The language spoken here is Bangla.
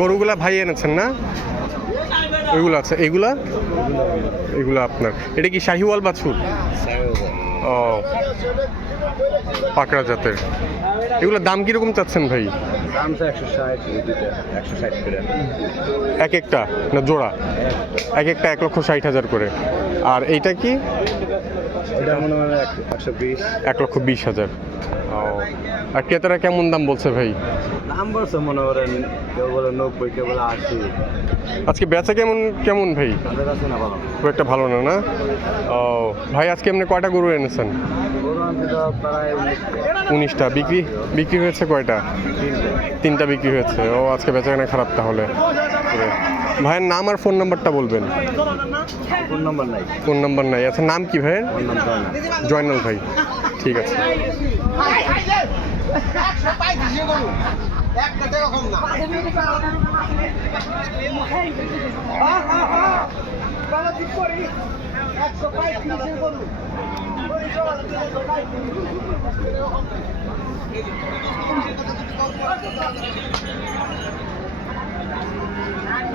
গরুগুলা ভাই এনেছেন না? ওইগুলো আছে। এগুলা? এগুলো আপনার। এটা কি শাহিওয়াল বাছুর ও পাকড়া জাতের। এগুলোর দাম কীরকম চাচ্ছেন ভাই? এক একটা? না জোড়া? এক একটা এক লক্ষ ষাট হাজার করে। আর এইটা কি? মনে হয় এক- একশো বিশ। এক লক্ষ বিশ হাজার। আর ক্রেতারা কেমন দাম বলছে ভাই? দাম বলছে মনে করেন কেউ বলে নব্বই কেউ বলে আশি। আজকে বেচা কেমন কেমন ভাই? না ভালো। খুব একটা ভালো না না? ও। ভাই আজকে আপনি কয়টা গরু এনেছেন? উনিশটা। বিক্রি? বিক্রি হয়েছে কয়টা? তিনটা। বিক্রি হয়েছে। ও আজকে বেচাকেনা খারাপ তাহলে। ভাইয়ের নাম আর ফোন নাম্বারটা বলবেন। ফোন নম্বর নাই। ফোন নাম্বার নাই। আচ্ছা নাম কি ভাইয়ের? জয়নাল ভাই। ঠিক আছে।